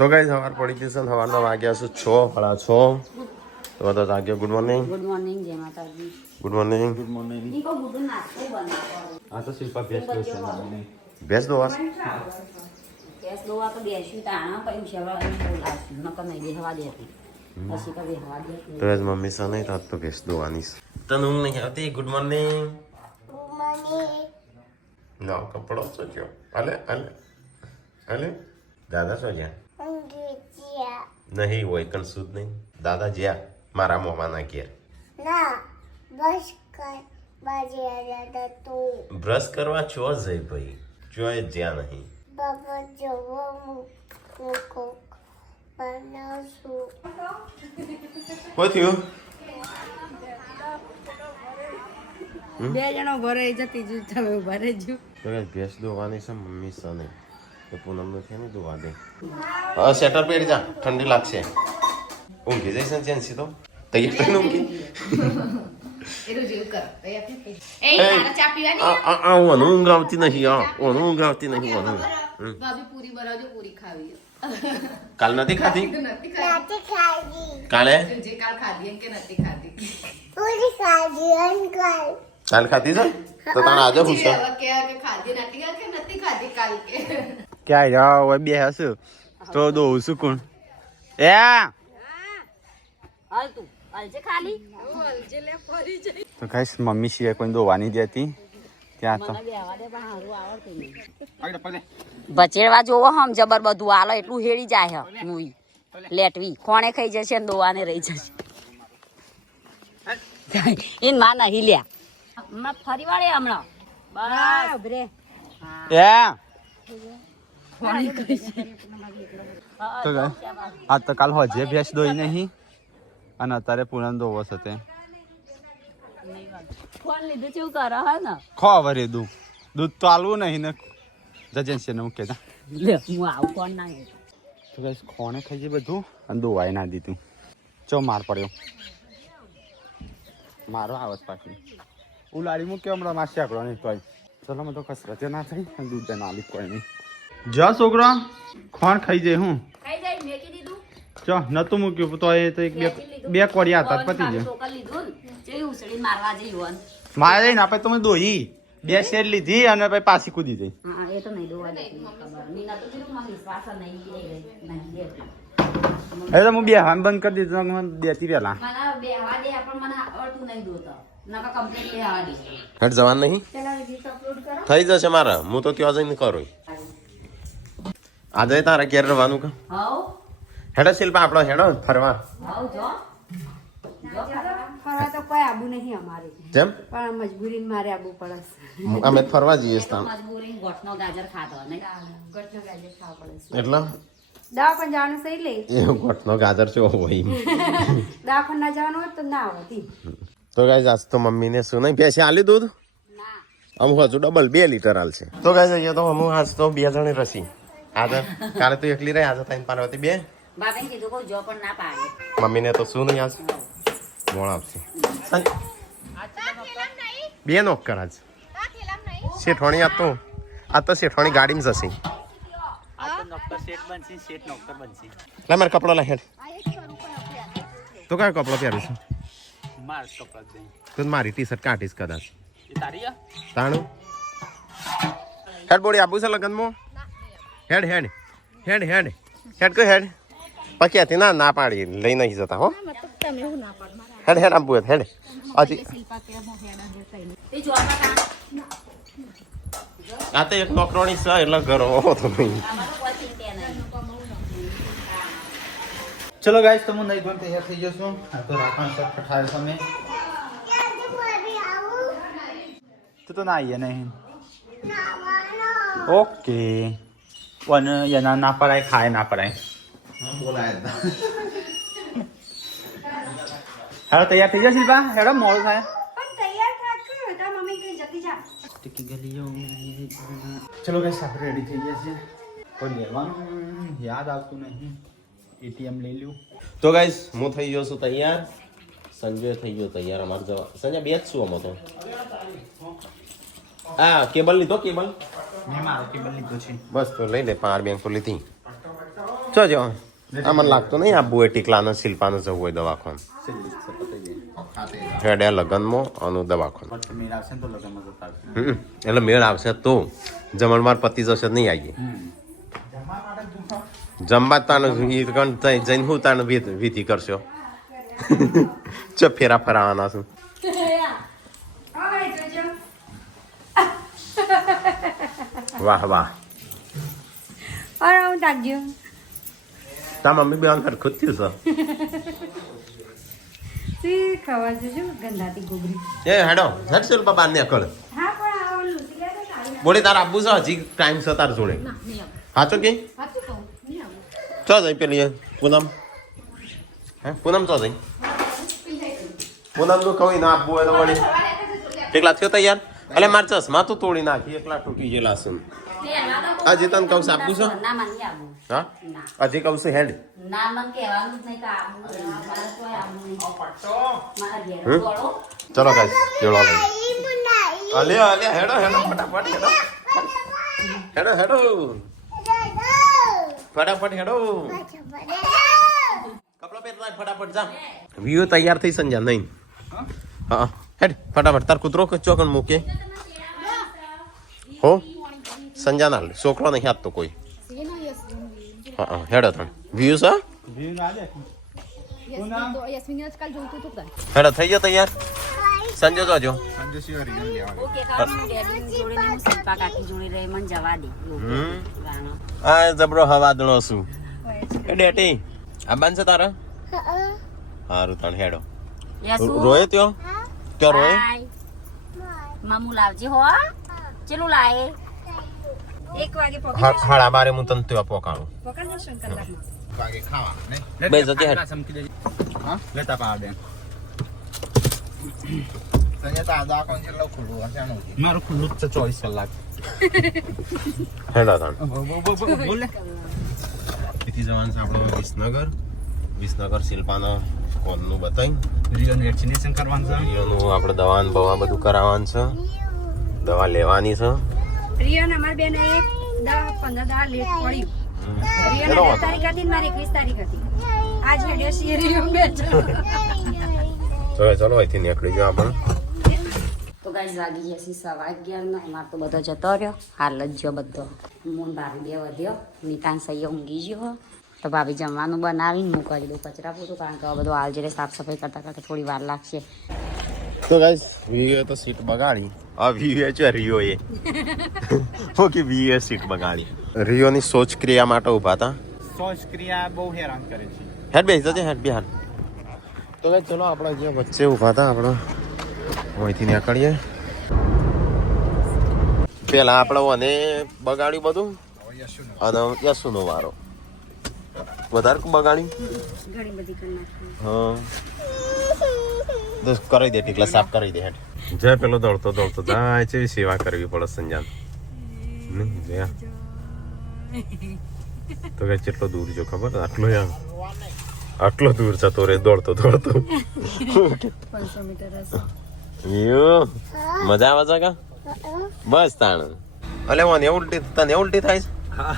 તો ગાઈસ સવાર પડી ગઈ છે, સવારના વાગ્યા છે 6:30. તો બધા જાગ્યો. Good morning. ગુડ મોર્નિંગ, જય Mataji. Good morning. Good morning. નીકો ગુડ નાસ્તો બનાવો. આ તો શિલ્પા ભેંસ છે મમ્મીને. ભેંસ દોવા ગેસ દોવા તો બેસ્યું તાણા પછી શેવા બોલાશું નકર નહીં બેહવા દેતી પછી તો બેહવા દેતી તો આજ મમ્મી સા નહીં રાત તો ભેંસ દોવાની છે. તને ઊંઘ નહીં આવતી? Good morning. લાવ કપડો સોચ્યો. અલે અલે અલે દાદા સો જ્યાં નહીં હોય કણ સુધ નહીં. દાદા જ્યાં મારા મોમાના ઘેર બ્રશ કરવા ચો જઈ ભાઈ, ચોય જ્યાં નહીં. કોઈ થયું? બે જણો ભરે જતી જુ તમે ભરે જુ તો ભેંસ દોવાની છે મમ્મી સને તો પૂનમ નો છે ને દોવા દે. સ્વેટર પહેરી જા, ઠંડી લાગશે. ઊંઘી જઈશ ને જેન્સી તો તૈયાર થઈને ઊંઘી. ઓનું ઊંઘ આવતી નહીં. ઓનું ઊંઘ આવતી નહીં. ઓનું પૂરી બનાવજો, પૂરી ખાવી. કાલ નથી ખાધી? નથી ખાધી. કાલે જે કાલ ખાધી કે નથી ખાધી. કાલ ખાધી છે તો તાણે આજે પૂછો કે ખાધી નથી કે નથી ખાધી કાલ કે. ક્યાં જાવ હવે બે હશે તો દોઉં છું કોણ એ હાલ તું હાલજે ખાલી તો ગાઈસ મમ્મી સિવાય કોઈ દોવાની દેતી ત્યાં તો મને બેહવા દે પણ હારું આવડતું નહીં બચેડવા જોવો હમ જબર બધું આલો એટલું હેડી જાય હ મુઈ લેટવી કોણે ખાઈ જશે ને દોવાને રહી જશે ઇન માં નહીં લ્યા હમણાં ફરી વાળે હમણાં બસ બ્રે એ તો ગાઈસ આ તો કાલ હોજે ભેંસ દોઈ નહીં અને અત્યારે પૂનમ દોવો છે તે ફોન લીધું શું કરે હે ને ખો વરે દૂધ તો આલવું નહીં ને જજેન્સી ને મૂકે લે હું આવું ફોન ના તો ગાઈસ ખોણે ખાઈ જાય બધું અને દોવાય ના દીધું ચો માર પડ્યો મારો આવસ પાછી ઉલાડી મૂક્યો હમણાં માસી આકડો નહીં તોય ચલો મેં તો કસરતે ના થઈ અને દૂધ ના લી કોઈ નહીં જા છોકરો ખોણ ખાઈ જાય હું ખાઈ જાય મેકી દીધું ચો નતું મૂક્યું તો એ તો એક બે કોડિયા હતા પતી ગયો ટોકર લીધું જે ઉસળી મારવા જઈવન મારે જઈને આપણે તમે દોઈ બે શેર લીધી અને પછી પાછી કૂદી જઈ હા એ તો નહીં દોવા દે ખબર નીના તો કીધું મને વિશ્વાસ નહીં દે એ તો હું બે હાન બંધ કરી દીધું મને દેતી પેલા મને બેહવા દે પણ મને આવડતું નહીં દોતો નકા કમ્પ્લીટ બેહવા દે હેડ જવાન નહીં પેલા રીત અપલોડ કરો થઈ જશે મારા. હું તો ત્યાં જઈને કરું. આજે તારા ઘેર રહેવાનું કા હાઉ હેડો શિલ્પા આપણો હેડો ફરવા. હાઉ જો ફરવા તો કોઈ આબુ નહીં અમારે જેમ પણ મજબૂરી મારે આબુ પડે અમે ફરવા જઈએ એ તો સ્થાન મજબૂરી ગોઠનો ગાજર ખાધો ને ગટનો ગાજર ખાવા પડે એટલે દવા પણ જવાનું સહી લે એ ગોઠનો ગાજર ચો હોય. દવા પણ ના જવાનું હોય તો ના આવતી તો ગાઈસ આજ તો મમ્મીને શું નહીં ભેંસે આલી દૂધ અમુક હજુ ડબલ 2 લીટર આલશે. તો ગાઈસ અહીંયા તો અમુક આજ તો 2 જણી રસી. આજે કાલે તો એકલી રહી, આજે તાઈ પાર્વતી 2. બાપે કીધું કોઈ જો પણ ના પાડે મમ્મીને તો શું નહીં આજ મોળ આપશે. 2 નોક કર આજ શેઠવાણી આ તો શેઠવાણી ગાડીમાં જશે. લે મારે કપડો લે હેડ. તો કયો કપડો પહેરીશું? તો મારી ટી શર્ટ કાઢીશ કદાચ. તાણું હેડ બોડી આપું છે લગનમાં. હેડ હેડ હેડ હેડ હેડ કો હેડ પછી હતી ના પાડી લઈ નહીં જતા હો. હેડ હેડ આપવું હેડ હજી આ તો એક નોકરોણી છે એટલે ઘર હોવો તો નહીં. ચલો ગાઈસ તમે નહીં પણ તૈયાર થઈ જશો આ તો રાખણ સર ઠઠાય તમે તો ના આવીએ નહીં ઓકે પણ એના ના પડાય ખાય ના પડાય હેડો તૈયાર થઈ જશે શિલ્પા હેડો મોડું થાય પણ તૈયાર થાક તો મમ્મી કઈ જતી જા ટીકી ગલીઓ ચલો ગાઈસ આપણે રેડી થઈ ગયા છે કોઈ લેવાનું યાદ આવતું નહીં એટીએમ લઈ લ્યું. તો ગાઈસ હું થઈ ગયો છું તૈયાર, સંજય થઈ ગયો તૈયાર. અમારે જવા સંજય 2 જ છું અમે તો. આ કેબલ લીધો? કેબલ મેં મારો કેબલ લીધો છે. બસ તો લઈ લે. પાવર બેંક તો લીધી. ચો જો આ મને લાગતું નહીં આબુ એ ટીકલાનો શિલ્પાનો જવું હોય દવાખાન હેડે લગ્નમાં અને દવાખાન એટલે મેળ આવશે તો જમણવાર પતિ જશે નહીં આવીએ જમવા તાણ જઈને હું તાણ વિધિ કરશો ચ ફેરા ફરાવાના છું વાહ વાહ અરે હું તાકજો તા મમ્મી બેન ખરખું જ થયું તે ખાવા જજો ગંધાતી ગોગરી છે એ હેડો હેડ શિલ્પા બાર ને કળ હા પણ આવવાનું લૂસી લે તો સારી બોલી તાર આબુ છે હજી ટાઈમ છે તાર જોડે સાચો કે સાચું કહું નહીં આવું ચો જઈ પેલી પૂનમ હે પૂનમ ચો જઈ પૂનમ નું કહું ના આપવું હોય તો વળી એકલા થયો તૈયાર એટલે મારે ચશ્મા તો તોડી નાખી એકલા તૂટી ગયેલા છું હજી તને કહું છું આપવું છે ના મને નહીં આવું હા હજી કહું છું હેડ ના મને કહેવાનું જ નહીં કે આવું મારે કોઈ આવું નહીં મારા ઘેર દોડો ચલો ગાઈસ કેળો લઈ અલે અલે હેડો હેડો ફટાફટ હેડો હેડો હેડો ફટાફટ હેડો કપડા પહેરતા ફટાફટ જા વ્યૂ તૈયાર થઈ સંજા નહીં હા હેડ ફટાફટ તાર કૂતરો ચોકન મૂકે હો સંજા ના છોકરો નહીં હાથ તો કોઈ હા હેડો તણ વ્યૂ છે હેડો થઈ ગયો તૈયાર સંજો જોજો આ જબરો હવાદળો છું એ ડેટી આ બાન છે તારા હારું તણ હેડો રોય ત્યો ક્યાં રોય મામુ લાવજે હો ચેલું લાય 1 વાગે પકડી હાડા બારે હું તને ત્યાં પોકાણું પકડ દે શંકર વાગે ખાવા નહીં બે જતી હેડ ચમકી દેજે હા લેતા પા બેન તને તો આદા કોણ છે ખુલ્લું હશે મારું ખુલ્લું જ છે 24 કલાક હેડો તણ બોલે કેટલી જવાનું છે આપણો વિસનગર શિલ્પાનો કોનનું બતાવી રિયોન વેક્સિનેશન કરવાનું છે રિયોનું આપણે દવા બવા બધું કરાવવાનું છે દવા લેવાની છે રિયાન અમાર બેન 10-15 દા લેટ પડ્યું રિયાન 10 તારીખ હતી ને મારી 21 તારીખ હતી આજ હેડ્યો છે રિયો બેચ તો ચલો અહીંથી નીકળી ગયો આપણે તો ગાઈસ વાગી ગયા છે 11:30 અમાર તો બધો જતો રહ્યો હાલ જ જો બધો મૂન ભાભી બે વધ્યો નિતાન સૈયો ઊંઘી ગયો તો ભાભી જમવાનું બનાવીને હું કરી દઉં કચરા પૂરું કારણ કે બધું હાલ જયારે સાફ સફાઈ કરતા કરતા થોડી વાર લાગશે તો ગાઈસ વીએ તો સીટ બગાડી આ વીએ છે રિયો એ ઓકે વીએ સીટ બગાડી રિયોની સોચ ક્રિયા માટે ઊભા હતા સોચ ક્રિયા બહુ હેરાન કરે છે હેડ બેસ જજે હેડ બિહાર તો ગાઈસ ચલો આપણે જે વચ્ચે ઊભા હતા આપણે અહીંથી નીકળીએ પેલા આપણે અને બગાડ્યું બધું અને યશુનો વારો વધારે બગાડ્યું ઘણી બધી કરી નાખી હા દોસ્ત કરી દે ટીકલા સાફ કરી દે હેડ જય પેલો દોડતો જાય છે સેવા કરવી પડે સંજાન નહીં જયા તો કઈ કેટલો દૂર જો ખબર આટલો દૂર જતો રે દોડતો 500 મીટર હશે યો મજા આવે છે કા બસ તાણ અલે મને ઉલટી તને ઉલટી થાય છે હા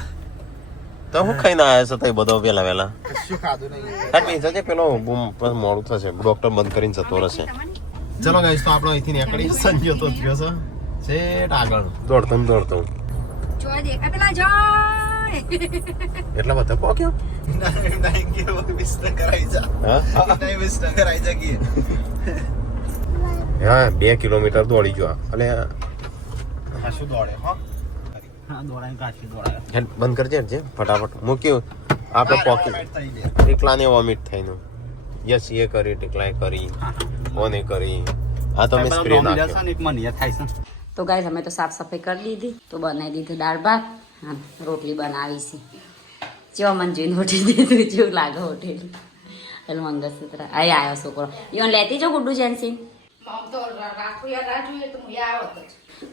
તો હું ખાઈને આવ્યો છો તઈ બધો વેલા શું ખાધું નહીં હેડ પી જજે પેલો બૂમ પછી મોડું થશે ડોક્ટર બંધ કરીને જતો રહેશે ચલો ગાઈસ તો આપણો અહીંથી નીકળી સંજ્યો તો થયો છે છેટ આગળ દોડતો જોય દેખા પેલા જોય એટલા બધા પોક્યો હા 2 કિલોમીટર દોડી ગયો એટલે શું દોડે હા દોડાય કાચી દોડાય હેડ બંધ કરજે હેડ જે ફટાફટ મૂક્યું આપણે પોકી ટીકલાને વોમિટ થઈને યસ એ કરી ટીકલાએ કરી ઓને કરી આ તો મેં સ્પ્રે નાખ્યો એક મને થાય છે તો ગાઈસ અમે તો સાફ સફાઈ કરી દીધી તો બનાવી દીધું દાળ ભાત હા રોટલી બનાવી છે જેવા મને જોઈને હોટેલ દીધું જેવું લાગે હોટેલ એટલે મંગળસૂત્ર અહીં આવ્યો છોકરો ઈવન લેતી જો ગુડ્ડુ જેન્સી આમ તો રાખું યાર રાહ જોઈએ તો હું યાર આવત જ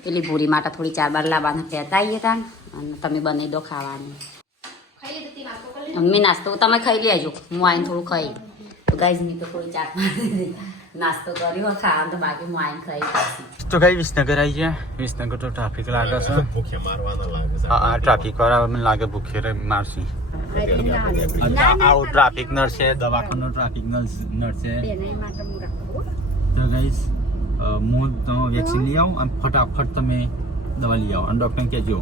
પેલી ભૂરી માટે થોડી 4 બાર લાવવાના કહેતા આવીએ તાન અને તમે બનાવી દો ખાવાની ખાઈ લીધી નાસ્તો કરી મમ્મી નાસ્તો તમે ખાઈ લેજો હું આવીને થોડું ખાઈ તો ગાઈસ મેં તો થોડી ચાટ મારી નાસ્તો કર્યો ખાવાનું તો બાકી હું આવીને ખાઈ પાછી તો કઈ વિસનગર આવી ગયા વિસનગર તો ટ્રાફિક લાગે છે ભૂખ્યા મારવાના લાગે છે હા ટ્રાફિક વાળા મને લાગે ભૂખે મારસી આવું ટ્રાફિક નર્સ છે, દવાખાનો ટ્રાફિક નર્સ છે. બેને માટે હું રાખું. તો ગાઈસ હું તમે વેક્સિન લઈ આવો અને ફટાફટ તમે દવા લઈ આવો અને ડૉક્ટરને કહેજો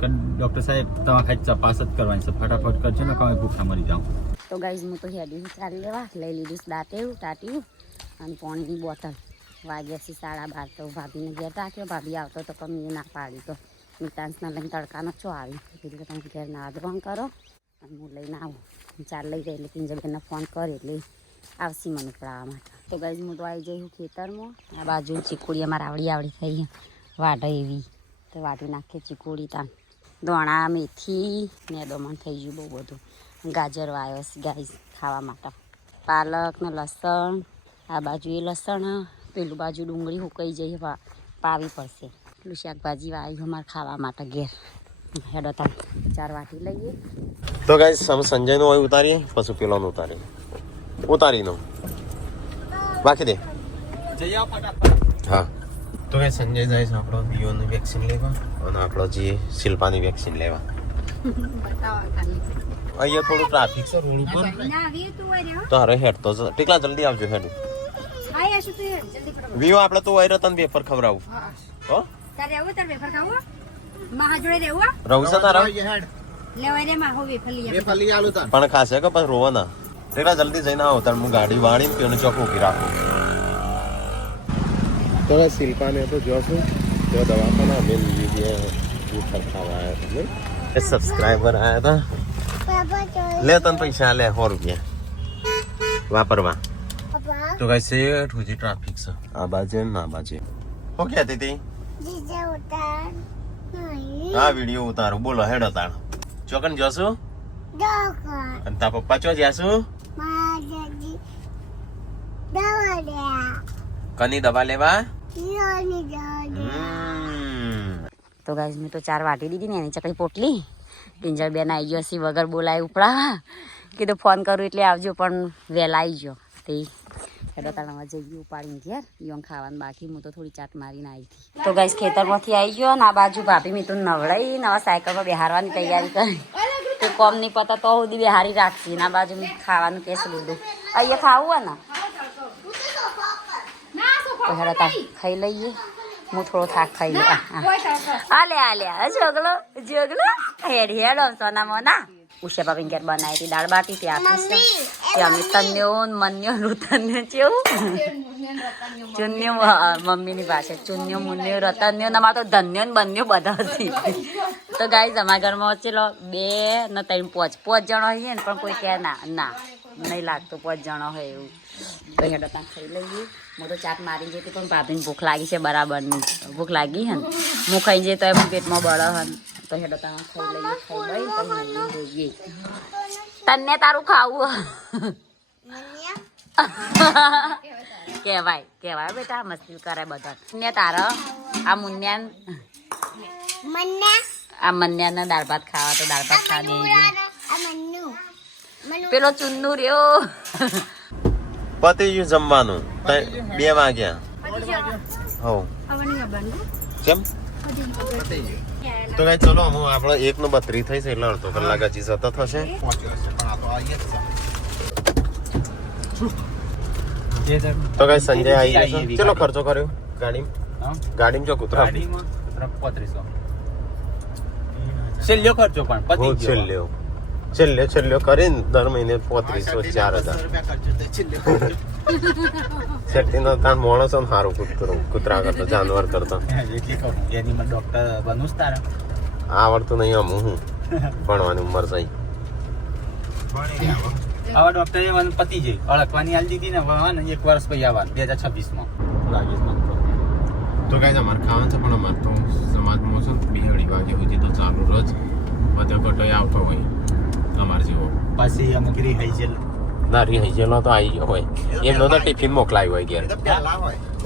કે ડૉક્ટર સાહેબ તમારે ખાલી તપાસ જ કરવાની છે, ફટાફટ કરજો ને તમે ભૂખા મરી જાઓ. તો ગાઈઝ હું તો હેડી ચાલી લેવા લઈ લીધું દાંતેવું ટાટ્યું અને પાણીની બોટલ વાગ્યા છે 12:30 તો ભાભીને ઘેર રાખ્યો. ભાભી આવતો તો પણ મેં ના પાડી તો મિતાંશના લઈને તડકાનો ચો આવી કીધું કે તમે ઘેર ના ધોન કરો અને હું લઈને આવું. ચાલ લઈ ગઈ એટલે કિંજલબેનને ફોન કરે એટલે આવશી મને પડાવવા માટે. તો ગાઈઝ હું તો આવી જઈ હું ખેતરમાં. આ બાજુ ચીકુડી અમારે આવડી થઈ વાઢ એવી તો વાઢી નાખીએ ચીકુડી તાન દોણા મેથી ને દમણ થઈ ગયું બહુ બધું. ગાજર વાવ્યો છે ગાઈઝ ખાવા માટે, પાલક ને લસણ. આ બાજુ એ લસણ, પેલું બાજુ ડુંગળી હુકાઈ જઈ પાવી પડશે. પેલું શાકભાજી વાવ્યું અમારે ખાવા માટે ઘેર. હેડો તાર 4 વાટી લઈએ. તો ગાઈસ અમે સંજયનો હોય ઉતારીએ પછી પેલોનો ઉતારીએ. ઉતારીનો બાકી દે. જઈ આવો ફટાફટ. હા તો ગાઈસ સંજય જાય છે આપણો બીઓની વેક્સિન લેવા અને આપણો જે શિલ્પાની વેક્સિન લેવા. અહીંયા થોડું ટ્રાફિક છે રોડ ઉપર ના આવી તું હોય રે. તો અરે હેડ તો ટીકલા જલ્દી આવજો હેડ. આય આશું તું જલ્દી ફટાફટ. વિયો આપણે તો હોય તને વેફર ખવડાવું. હો તારે આવું તાર વેફર ખાવું મહા જોડે રહેવું રહું છે તારા લેવાય રે માં હો વેફર લઈ આવું. પણ ખાશે કે પછી રોવા ના. ટીકલા જલ્દી જઈને આવો તાર હું ગાડી વાળીને પેલું ચોક ઊભી રાખું. તો શિલ્પાને તો જોશું તો દવાખાના અમે લીધી વેફર ખાવા આવ્યા હતા એ સબસ્ક્રાઈબર આવ્યા હતા. લે તને પૈસા લે 100 રૂપિયા વાપરવા. તો કઈ શેઠ હુજી ટ્રાફિક છે આ બાજુ ને આ બાજુ. હો કહેતી હતી આ વિડીયો ઉતારો બોલો હેડો તાણ ચોકન જોશું અને તા પપ્પા ચો જાશું કની દવા લેવા. તો ગાઈઝ મેં તો 4 વાટી દીધી ને એની ચકલી પોટલી. કિંજલ બેન આવી ગયો હસી વગર બોલાય ઉપડા. કીધું ફોન કરું એટલે આવજો પણ વહેલા આવી ગયો. તે હેડો તાળામાં જઈએ ઉપાડીને ઘેર ઈવન ખાવાનું બાકી. હું તો થોડી ચાટ મારીને આવી હતી. તો ગાઈઝ ખેતરમાંથી આવી ગયો ને આ બાજુ ભાભી મીતું નવડાઈ નવા સાયકલ પર બેહારવાની તૈયારી કરી. તો કોમ નહીં પતા તો સુધી બેહારી રાખતી ને આ બાજુ ખાવાનું કેસ લીધું. અહીંયા ખાવું હોય ને તો હેડો તાર ખાઈ લઈએ. હું થોડો થાક ખાઈ લે. આલે જોગલો હેડ હેડો સોના મોના. ઉષા બાપી ઘેર બનાવી હતી દાળ બાટી હતી આપી છે અમે તન્યો મન્યો રૂતન્યો ચેવું ચુન્યો મમ્મીની પાસે ચુન્યો મુન્યો રતન્યો ને તો ધન્યો ને બન્યો બધા હતી. તો ગાઈઝ અમારા ઘરમાં ચલો 2 ને 3 5 જણો હોઈએ ને પણ કોઈ કહે ના નહીં લાગતું 5 જણો હોય એવું. તો હેડો ત્યાં ખાઈ લઈએ. હું તો ચાટ મારી જતી પણ ભાભીને ભૂખ લાગી છે બરાબરની. ભૂખ લાગી હે ને હું ખાઈ જઈએ તો એમ પેટમાં બળે હન. તો હેડો ત્યાં ખાઈ લઈએ. ખાઈ લઈ પછી જોઈએ તને તારું ખાવું કેવાય બેટા મસ્તી કરે બધા ને તારા. આ મન્યાને દાળ ભાત ખાવા તો દાળ ભાત ખા દે. પેલો ચુન્નુ રહ્યો પતી ગયું જમવાનું 2 વાગ્યા. હો કેમ તો કઈ ચલો હું આપણે 1:32 થઈ છે એટલે અડધો કલાક હજી સતત થશે. તો કઈ સંજય આવી ગયો છે. ચલો ખર્ચો કર્યો ગાડીમાં જો કૂતરા 3500 છેલ્લો ખર્ચો પણ પતી ગયો. છેલ્લે કરીને દર મહિને 3500 4000 શેઠીનો તાણ માણસો સારું કૂતરા કરતો જાનવર કરતો. એની માં ડોક્ટર બનવું તારે આવડતું નહીં અમું હું ભણવાની ઉંમર થઈ. આવા ડોક્ટરે મને પતી જઈ અળકવાની આલી દીધી ને 1 વર્ષ પછી આવવાનું 2026 માં. તો કઈ અમારે ખાવાનું છે પણ અમારે તો સમાજમાં છે 2-2:30 વાગે સુધી તો ચાલુ રોજ બધો કટોય આવતો હોય અમારે જેવો. પછી અમુક રિહાઈ ના રિહાઈ જેલો તો આવી ગયો હોય એમનો તો ટિફિન મોકલાયું હોય ઘેર.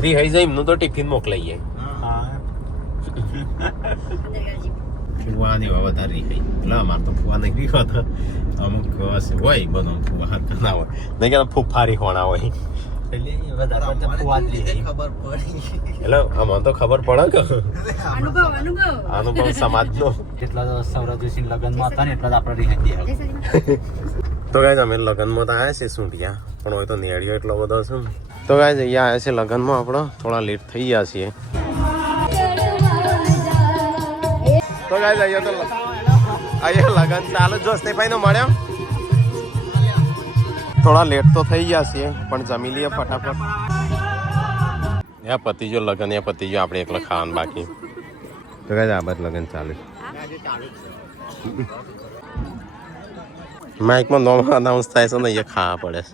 રિહાઈ જાય એમનું તો ટિફિન મોકલાઈ જાય. ફુવાની વધારે રિહાઈ એટલે અમારે તો ફુવા નહીં રીખો તો અમુક હોય બધું ફુવા ના હોય નહીં કે ફૂફારી હોણા હોય પેલી વધારે પડતા ફુવાદરી છે. એટલે આમાં તો ખબર પડે કે અનુભવ અનુભવ અનુભવ સમાજનો. જેટલા તો સૌરભ જોશી લગ્નમાં હતા ને એટલા જ આપણે રિહાઈ જય સચિન. તો ગાય અમે લગ્નમાં તો આવ્યા છે સૂંઢિયા, પણ હોય તો નેળિયો એટલો બધો છે ને. તો ગાય અહીંયા આવ્યા છે લગ્નમાં, આપણો થોડા લેટ થઈ ગયા છીએ. તો ગાય અહીંયા લગ્ન ચાલુ જો સ્નેભાઈ નો મળ્યો. થોડા લેટ તો થઈ ગયા છીએ, પણ જમી લઈએ ફટાફટ. પતિ જો લગ્ન પતિ જો આપણે એકલા ખાવાનું બાકી. તો ગાય આ બાદ લગ્ન ચાલુ. માઇકમાં નોમ અનાઉન્સ થાય છે ને અહીંયા ખાવા પડે છે.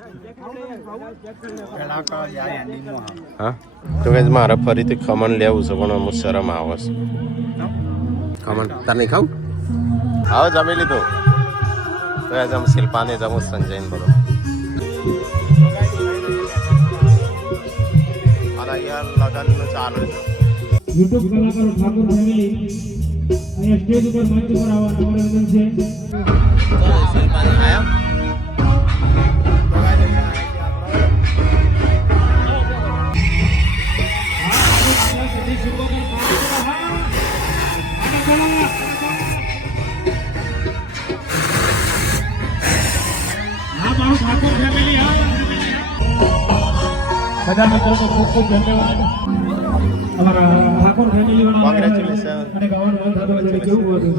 હા તો ગાય મારે ફરીથી ખમણ લેવું છે, પણ અમુક શરમ આવે છે. ખમણ તાર નહીં ખાવું? આવો જમી લીધું. તો ગાય જમ શિલ્પાને જમું સંજયને બધો. અને અહીંયા લગ્ન ચાલુ છે. યુટ્યુબ કલાકારો ઠાકોર ફેમિલી અહીંયા સ્ટેજ ઉપર મંચ ઉપર આવવાનું અમારું વિનંતી છે. શિલ્પાને આયા હા મારું ઠાકોર ફેમિલી હા બધા મિત્રો ખૂબ ખૂબ ધન્યવાદ. અમારા ઠાકોર ફેમિલી વાળા Congratulations. અને ગાવાનું મન થતું હોય છે. કેવું હતું?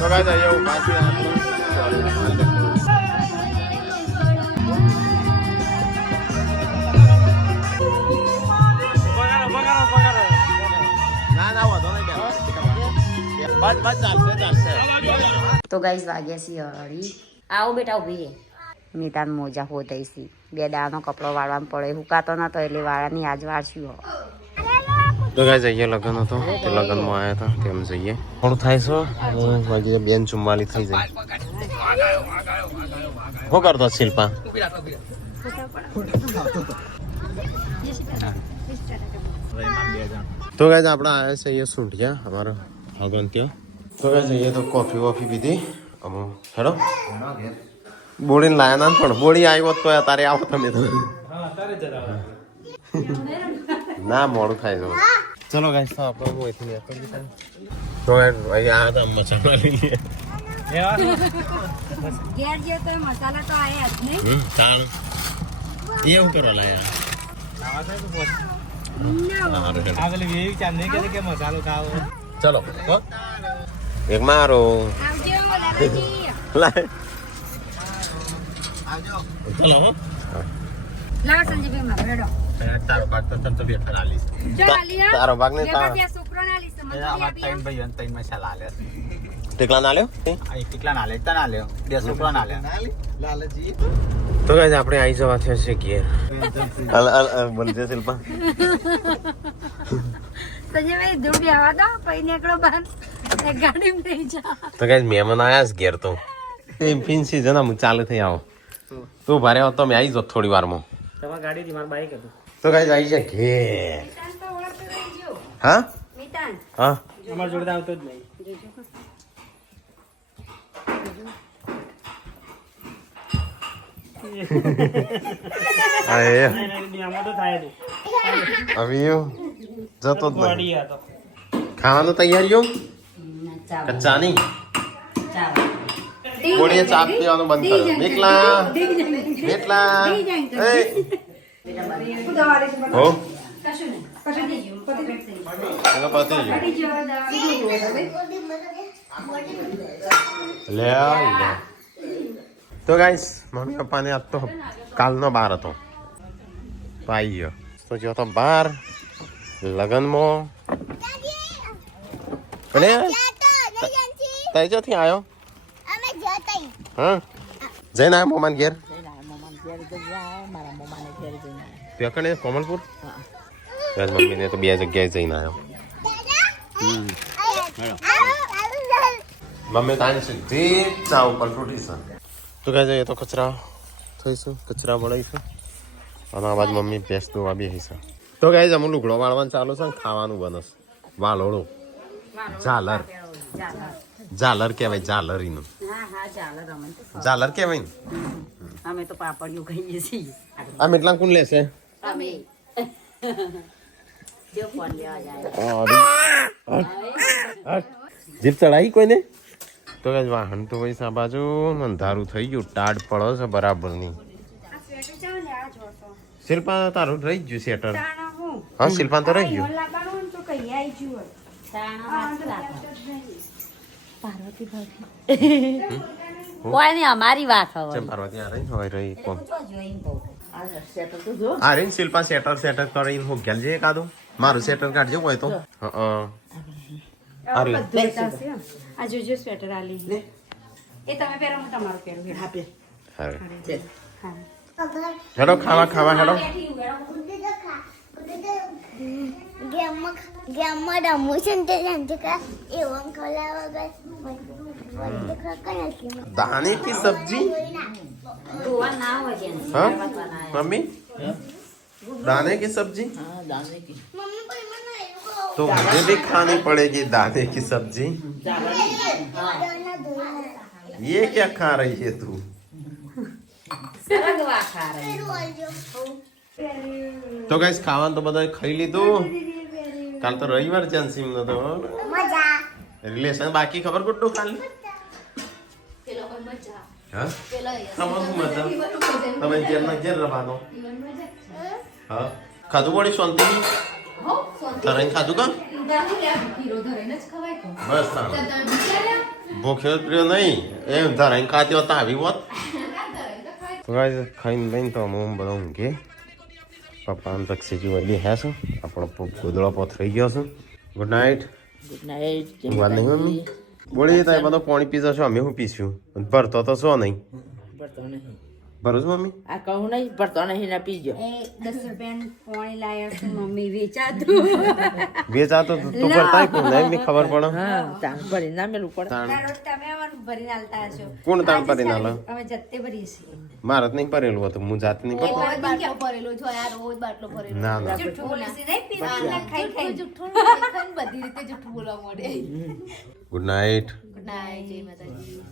તો ગાય અહીંયા ઉભા છે. તો ગાઈસ વાગ્યા છીએ અઢી. આવો બેટા ઉભી રે. મીતાન મોજા હોતાઈ સી. બે દાનો કપડો વાળવાનો પડે, હુકાતો નતો એટલે વાળાની આજ વાળશું. તો ગાય જઈએ લગ્ન હતો તે લગ્નમાં આવ્યા હતા તેમ જઈએ. થોડું થાય છે વાગી બેન 44 થઈ જાય. શું કરતો શિલ્પા? તો ગાય આપણે આવ્યા છે અહીંયા સૂંઢિયા અમારા હગન ત્યાં. તો ગાય જઈએ તો કોફી વોફી પીધી અમુ. હેડો બોડીને લાયા ના પણ બોડી આવ્યો તો તારે આવો તમે તો. ના મોડું થાય છે. ચલો ગાઈસ તો આપણે મોઈથી નીકળી દીધા. તો અહીંયા આ તો મસાલા લઈ લઈએ. ઘેર જે તો મસાલા તો આયા જ નહીં. ચાલ એવું કરવા લાયા. ચલો એક મારો આવજો લાલાજી. લાય ચલો હો. લાવ સંજીભાઈ માં રેડો. તારો ભાગ તો તને તો બેઠા આલીશ. જો આલિયા. તારો ભાગ નહીં, તારો. ત્યાં છોકરો ના આલીશ મને આમાં આપી. ત્રણ ભાઈઓ ને ત્રણ મસાલા આલે. ટેકલા ના લ્યો. આ એક એકલા ના લે, તને આલે. બે છોકરા ના લે. તો ગાઈસ આપણે આવી જવા થયા છે ઘેર. બોલજે શિલ્પા. સંજીભાઈ દૂર બેહવા દો પછી નીકળો બહાર. એક ગાડીમાં લઈ જા. તો ગાઈસ મહેમાન આયા છે ઘેર. તો એ ફિન સીઝન આમ ચાલુ થઈ આવો. તું ભારે આવો તો મેં આવી જાવ થોડી વારમાં. તમારી ગાડીથી મારું બાઈક હતું. તો ગાઈસ આવી જાય ઘેર. મિતાન તો ઓળખતો રહી ગયો. હા મિતાન હા અમારા જોડે આવતો જ નહીં. અરે આમાં તો થાય નહીં. હવે જતો જ નહીં. ગાડી હતો. ખાવાનું તૈયારીઓ ચાલો કચ્ચા નહીં. ચાલો. બોડીએ ચાપ પીવાનું બંધ કરો. મેકલા મેકલા એ હો કશું નહીં. કશું નહીં ગયું. પતિ બેઠશે. એનો પતિ ગયો. પતિ જો દવા લે લે. તો ગાઈસ મમ્મી પપ્પાને આજ તો કાલનો બાર હતો તો આવી ગયો. તો જો તો બાર લગનમાં અને તઈ જોથી આવ્યો. હા જઈને આવ્યો મોમાન ઘેર. ત્યાં કણે કોમલપુર. મમ્મીને તો બે જગ્યાએ જઈને આવ્યો. મમ્મી તાની સીધી ચા ઉપર તૂટી છે. તો કહે છે એ તો કચરા થઈશું, કચરા બળાઈશું અને આ બાદ મમ્મી ભેંસ દોવા બેસી છે. તો તો ગાઈઝ અમે લુગડો વાળવાનું ચાલુ છે ને ખાવાનું બનસ વાલોડું ઝાલર ઝાલર કહેવાય ઝાલરીનું હા હા ઝાલર અમે તો ઝાલર કહેવાય ને અમે તો પાપડિયું ખાઈએ છીએ આ એટલા કોણ લેશે અમે જો ફોન લેવા જાય જીપ ચડાવી કોઈને તો ગાઈઝ વાહન તો ભાઈ સા બાજુ અંધારું થઈ ગયું ટાઢ પડો છે બરાબરની આ સ્વેટર ચાલે ને આ જોતો શિલ્પા તારું રહી જ ગયું સેટર તાણા હું હા શિલ્પા તો રહી ગયું લાવવાનું હોય ને તો કઈ આવી ગયું હોય તાણા હાથ લાગે પાર્વતી ભાભી કોઈ નહીં અમારી વાત હવે ચમ પાર્વતી આ રહી હોય રહી કોમ તો જોઈને કહું આ રહી શિલ્પા સેટર કરીને હું ગેલ જે એકાદું મારું સેટર કાઢજો હોય તો હા અરે આ જોજો સ્વેટર આલી એ તમે પહેરો હું તમારું પહેરું હા પે અરે હા હેડો ખાવા હેડો ગેમમાં રમવું છે ને તે જાણતી કા એવું ખવડાવવા વગર दाने की सब्जी ગોવા ના હોય છે हाँ मम्मी दाने की सब्जी મમ્મી પણ મને तो मुझे भी खानी पड़ेगी दाने की सब्जी ये क्या खा रही है तू સરગવા ખા રહી તો ગાઈસ ખાવાનું તો બધા ખાઈ લીધું કાલ તો રવિવાર છે અંસીમ નો તો મજા રિલેશન બાકી ખબર ગુડ્ડુ કાલ હા તમારું મજા તમે ઘેર ના ઘેર રહેવાનો હા ખાધું પડી શાંતિ તરઈ ખાધું કા બસ ભૂખ્યો પ્રિયો નહીં એમ ધરાઈને ખાતી હોત આવી હોત ગાઈસ ખાઈને લઈને તો હું બધા ઊંઘે પપ્પા આમ તકસીજી વળી હે છે આપણો ગોદડો પથરાઈ ગયો છે ગુડ નાઇટ ઊંઘવા નહીં મમ્મી બોલી તારે બધો પાણી પીશો છો અમે શું પીશું ભરતો તો શું નહીં ભરું છું મમ્મી આ કહું નહીં ભરતો નહીં ના પીજો એ 10 રૂપિયાનું પાણી લાયા છું મમ્મી વેચાતું વેચાતો તું ભરતા કોણ નહીં એમની ખબર પડે હા તાણ ભરી ના મેલું પડે તાણ રોજ તમે અમારું ભરીને આલતા હશો કોણ તાણ આજે ભરીને આલે? અમે જતે ભરીએ છીએ મારે તો નહીં ભરેલું હતું હું જાતે નહીં ભરતો રોજ બાટલો ભરેલો છો યાર રોજ બાટલો ભરેલો ના ના જુઠ્ઠું બોલે છે નહીં પીવા ખાઈ ખાઈ જુઠ્ઠું બધી રીતે જુઠ્ઠું બોલવા મળે ગુડ નાઇટ ગુડ નાઇટ જય માતાજી